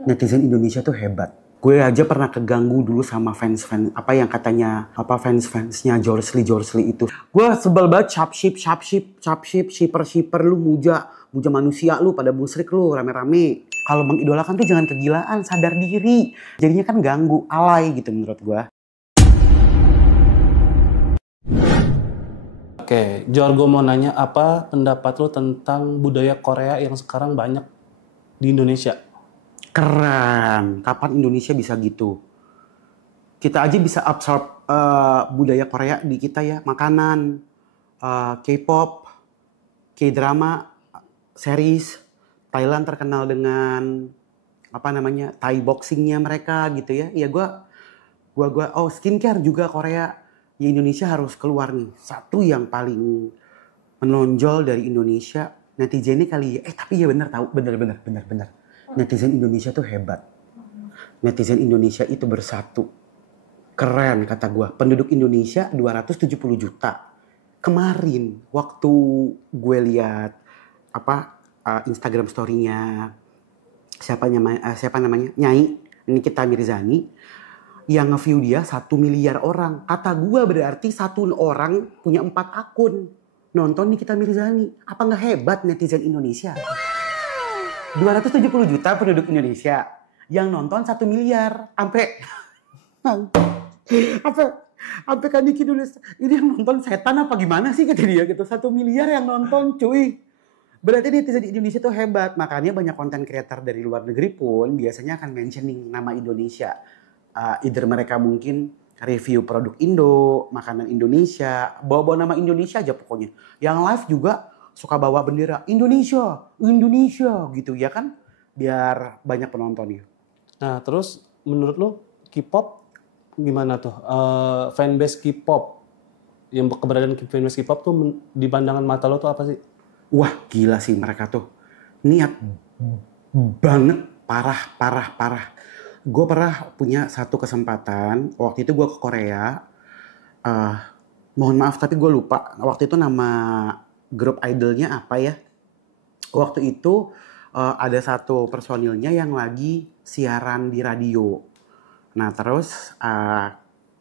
Netizen Indonesia tuh hebat. Gue aja pernah keganggu dulu sama fans-fans apa yang katanya fans-fansnya George Lee itu. Gue sebel banget shipper lu muja manusia lu pada musrik lu rame-rame. Kalau mengidolakan tuh jangan kegilaan, sadar diri. Jadinya kan ganggu, alay gitu menurut gue. Oke, Jorgo mau nanya apa pendapat lo tentang budaya Korea yang sekarang banyak di Indonesia? Keren, kapan Indonesia bisa gitu? Kita aja bisa absorb budaya Korea di kita ya, makanan, K-pop, K-drama, series. Thailand terkenal dengan Thai boxingnya mereka gitu ya. Ya gua skincare juga Korea. Ya Indonesia harus keluar nih. Satu yang paling menonjol dari Indonesia netizennya kali ya. Tapi ya benar. Netizen Indonesia tuh hebat. Netizen Indonesia itu bersatu. Keren kata gua. Penduduk Indonesia 270 juta. Kemarin waktu gue lihat Instagram story-nya siapa namanya Nyai Nikita Mirzani yang nge-view dia 1 miliar orang. Kata gue berarti satu orang punya 4 akun nonton Nikita Mirzani. Apa nggak hebat netizen Indonesia? 270 juta penduduk Indonesia yang nonton 1 miliar. Sampai kan Niki nulis ini yang nonton setan apa gimana sih kata dia gitu. 1 miliar yang nonton cuy. Berarti netizen Indonesia tuh hebat. Makanya banyak konten creator dari luar negeri pun biasanya akan mentioning nama Indonesia. Either mereka mungkin review produk Indo, makanan Indonesia, bawa-bawa nama Indonesia aja pokoknya. Yang live juga suka bawa bendera Indonesia gitu ya kan. Biar banyak penontonnya. Nah terus menurut lo K-pop gimana tuh? Fanbase K-pop, yang keberadaan fanbase K-pop tuh di pandangan mata lo tuh apa sih? Wah gila sih mereka tuh. Niat banget, parah. Gue pernah punya satu kesempatan, waktu itu gue ke Korea. Mohon maaf tapi gue lupa, waktu itu nama grup idolnya apa ya. Waktu itu ada satu personilnya yang lagi siaran di radio. Nah terus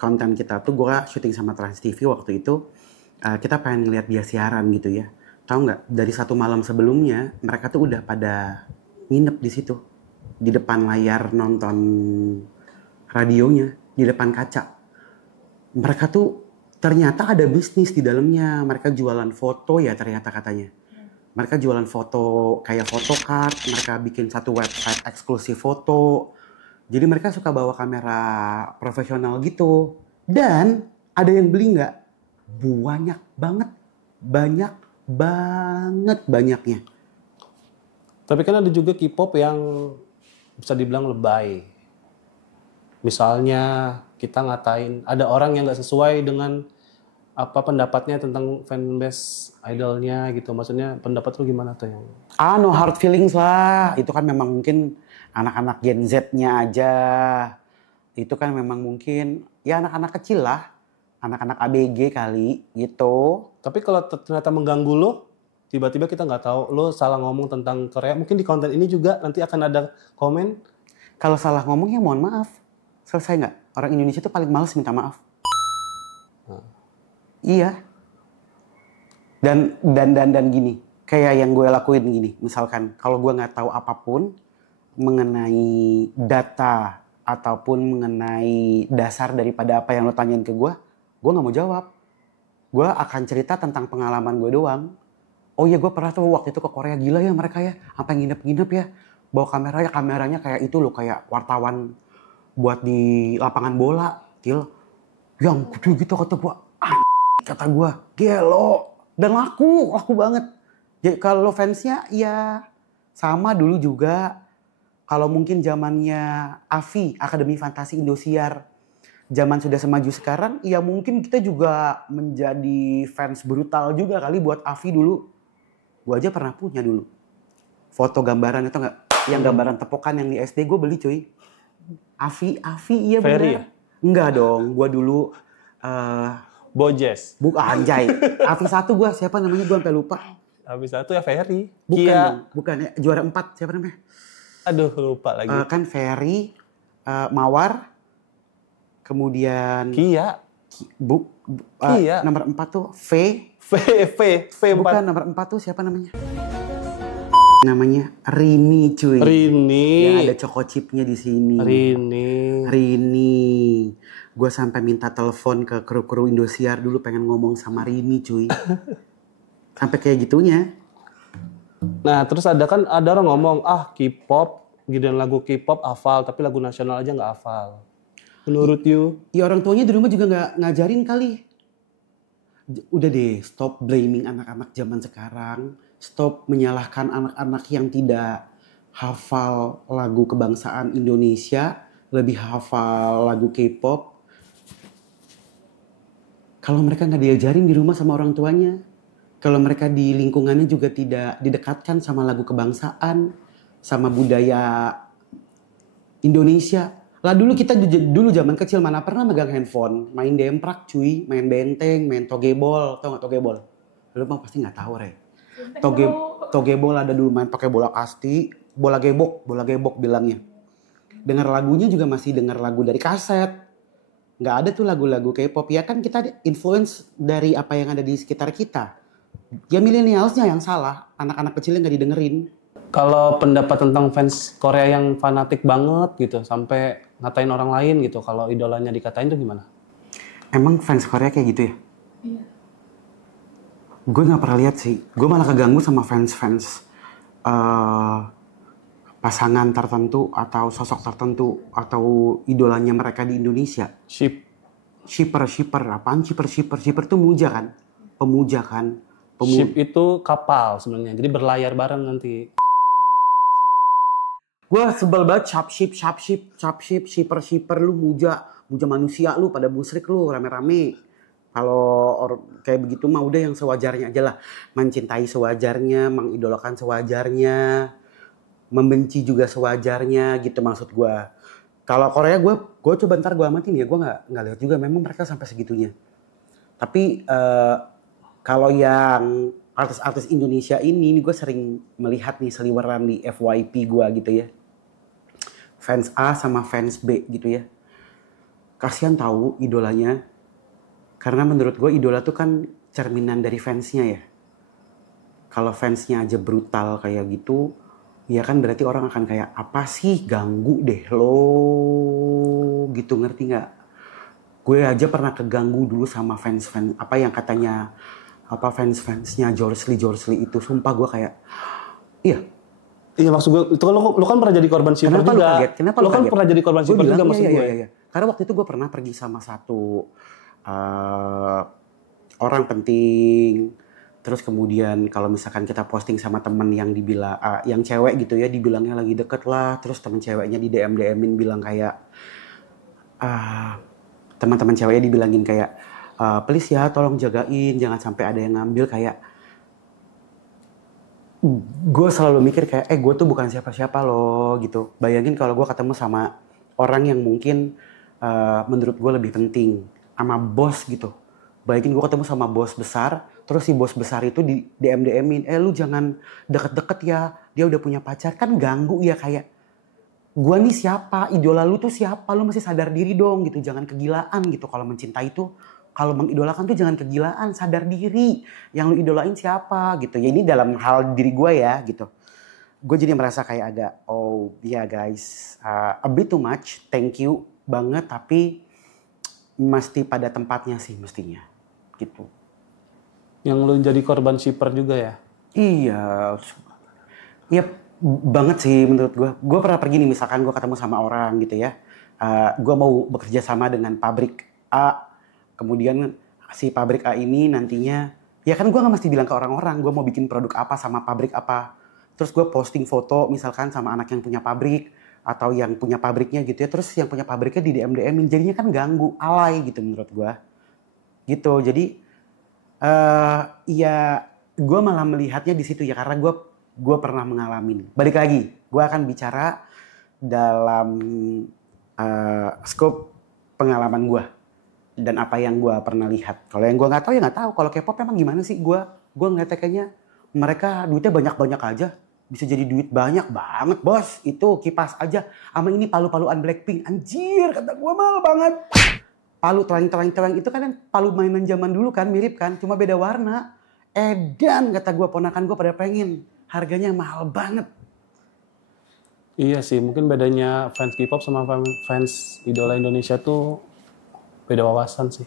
konten kita tuh gue syuting sama Trans TV waktu itu. Kita pengen ngeliat dia siaran gitu ya. Tahu nggak, dari satu malam sebelumnya mereka tuh udah pada nginep di situ, di depan layar nonton radionya, di depan kaca. Mereka tuh ternyata ada bisnis di dalamnya. Mereka jualan foto ya ternyata katanya. Mereka jualan foto kayak photocard, mereka bikin satu website eksklusif foto. Jadi mereka suka bawa kamera profesional gitu. Dan ada yang beli nggak? Banyaknya. Tapi kan ada juga K-pop yang bisa dibilang lebay. Misalnya kita ngatain ada orang yang nggak sesuai dengan apa pendapatnya tentang fanbase idolnya gitu. Maksudnya pendapat lu gimana tuh yang? No hard feelings lah. Itu kan memang mungkin anak-anak Gen Z-nya aja. Itu kan memang mungkin ya anak-anak kecil lah. Anak-anak ABG kali gitu. Tapi kalau ternyata mengganggu lo, tiba-tiba kita nggak tahu lo salah ngomong tentang Korea, mungkin di konten ini juga nanti akan ada komen. Kalau salah ngomong ya mohon maaf. Selesai nggak? Orang Indonesia tuh paling males minta maaf. Iya. Dan gini, kayak yang gue lakuin gini. Misalkan kalau gue nggak tahu apapun mengenai data ataupun mengenai dasar daripada apa yang lo tanyain ke gue nggak mau jawab. Gue akan cerita tentang pengalaman gue doang. Oh iya gue pernah tuh waktu itu ke Korea, gila ya mereka ya. Sampai nginep-nginep ya. Bawa kameranya kayak itu loh, kayak wartawan buat di lapangan bola. Yang gede gitu kata gue. Kata gue, gelo. Dan laku banget. Jadi kalau fansnya ya sama dulu juga. Kalau mungkin zamannya AFI, Akademi Fantasi Indosiar. Zaman sudah semaju sekarang, ya mungkin kita juga menjadi fans brutal juga kali buat AFI dulu. Gue aja pernah punya dulu. Foto gambaran itu enggak? Yang gambaran tepokan yang di SD gue beli cuy. AFI iya bener. Ferry ya? Enggak dong, gue dulu... Bojes? Anjay. AFI 1 gue, siapa namanya gue sampai lupa. AFI 1 ya Ferry. Bukan ya, juara 4, siapa namanya? Aduh, lupa lagi. Kan Ferry, Mawar, kemudian Kia. Kia. Nomor 4 tuh V4. Bukan, nomor 4 tuh siapa namanya? Namanya Rini cuy. Rini. Yang ada choco chipnya di sini. Rini. Gue sampai minta telepon ke kru-kru Indosiar dulu pengen ngomong sama Rini cuy. Sampai kayak gitunya. Nah terus ada orang ngomong K-pop, giliran lagu K-pop hafal tapi lagu nasional aja nggak hafal. Menurut you? Ya orang tuanya di rumah juga nggak ngajarin kali. Udah deh, stop blaming anak-anak zaman sekarang. Stop menyalahkan anak-anak yang tidak hafal lagu kebangsaan Indonesia, lebih hafal lagu K-pop. Kalau mereka nggak diajarin di rumah sama orang tuanya, kalau mereka di lingkungannya juga tidak didekatkan sama lagu kebangsaan, sama budaya Indonesia. Lah dulu kita zaman kecil mana pernah megang handphone, main demprak cuy, main benteng, main togebol, tau nggak togebol? Lu mah pasti nggak tahu Re. Togebol ada dulu, main pakai bola kasti, bola gebok bilangnya. Dengar lagunya juga masih dengar lagu dari kaset. Nggak ada tuh lagu-lagu K-pop. Ya kan kita influence dari apa yang ada di sekitar kita. Ya milenialsnya yang salah, anak-anak kecilnya nggak didengerin. Kalau pendapat tentang fans Korea yang fanatik banget gitu, sampai ngatain orang lain gitu, kalau idolanya dikatain tuh gimana? Emang fans Korea kayak gitu ya? Iya. Gue nggak pernah lihat sih. Gue malah keganggu sama fans pasangan tertentu atau sosok tertentu atau idolanya mereka di Indonesia. Shipper. Apaan shipper tuh muja kan? Pemuja kan? Ship itu kapal sebenarnya. Jadi berlayar bareng nanti. Gue sebel banget shipper lu muja manusia lu pada musrik lu rame-rame. Kalau kayak begitu mah udah yang sewajarnya aja lah. Mencintai sewajarnya, mengidolakan sewajarnya, membenci juga sewajarnya gitu maksud gue. Kalau Korea gue coba ntar gue amatin ya, gue nggak lihat juga memang mereka sampai segitunya. Tapi kalau yang artis-artis Indonesia ini gue sering melihat nih seliweran di FYP gue gitu ya. Fans A sama fans B gitu ya. Kasian tahu idolanya. Karena menurut gue idola tuh kan cerminan dari fansnya ya. Kalau fansnya aja brutal kayak gitu, ya kan berarti orang akan kayak apa sih ganggu deh lo gitu, ngerti nggak? Gue aja pernah keganggu dulu sama fans apa yang katanya apa fansnya George Lee itu, sumpah gue kayak iya maksud gue itu lo kan pernah jadi korban shipper juga. Kenapa lo kan pernah jadi korban shipper juga maksud gue. Iya. Karena waktu itu gue pernah pergi sama satu orang penting. Terus kemudian kalau misalkan kita posting sama temen yang dibilang yang cewek gitu ya, dibilangnya lagi deket lah. Terus temen ceweknya di DM-in bilang kayak teman-teman ceweknya dibilangin kayak please ya tolong jagain, jangan sampai ada yang ngambil. Kayak gue selalu mikir kayak gue tuh bukan siapa-siapa loh gitu. Bayangin kalau gue ketemu sama orang yang mungkin menurut gue lebih penting, sama bos gitu. Bayangin gue ketemu sama bos besar, terus si bos besar itu di DM-in, lu jangan deket-deket ya, dia udah punya pacar. Kan ganggu ya, kayak gue nih siapa, idola lu tuh siapa, lu mesti sadar diri dong gitu, jangan kegilaan gitu. Kalau mencintai tuh, kalau mengidolakan tuh jangan kegilaan, sadar diri. Yang lu idolain siapa gitu. Ya ini dalam hal diri gue ya gitu. Gue jadi merasa kayak agak, guys, a bit too much, thank you banget, tapi mesti pada tempatnya sih mestinya gitu. Yang lu jadi korban shipper juga ya? Iya banget sih menurut gue. Gue pernah pergi nih, misalkan gue ketemu sama orang gitu ya. Gue mau bekerja sama dengan pabrik A. Kemudian si pabrik A ini nantinya, ya kan gue gak mesti bilang ke orang-orang gue mau bikin produk apa sama pabrik apa. Terus gue posting foto misalkan sama anak yang punya pabrik atau yang punya pabriknya gitu ya. Terus yang punya pabriknya di DM-in, jadinya kan ganggu, alay gitu menurut gue. Gitu, jadi ya gue malah melihatnya di situ ya, karena gue pernah mengalami. Balik lagi, gue akan bicara dalam skop pengalaman gue dan apa yang gue pernah lihat. Kalau yang gue nggak tahu ya nggak tahu. Kalau K-pop emang gimana sih? Gue ngeliatnya kayaknya mereka duitnya banyak-banyak aja. bisa jadi duit banyak banget bos. Itu kipas aja. Sama ini palu-paluan Blackpink. Anjir kata gue mahal banget. Palu teleng itu kan palu mainan zaman dulu kan, mirip kan, cuma beda warna. Edan kata gue, ponakan gue pada pengen. Harganya mahal banget. Iya sih, mungkin bedanya fans K-pop sama fans idola Indonesia tuh beda wawasan sih.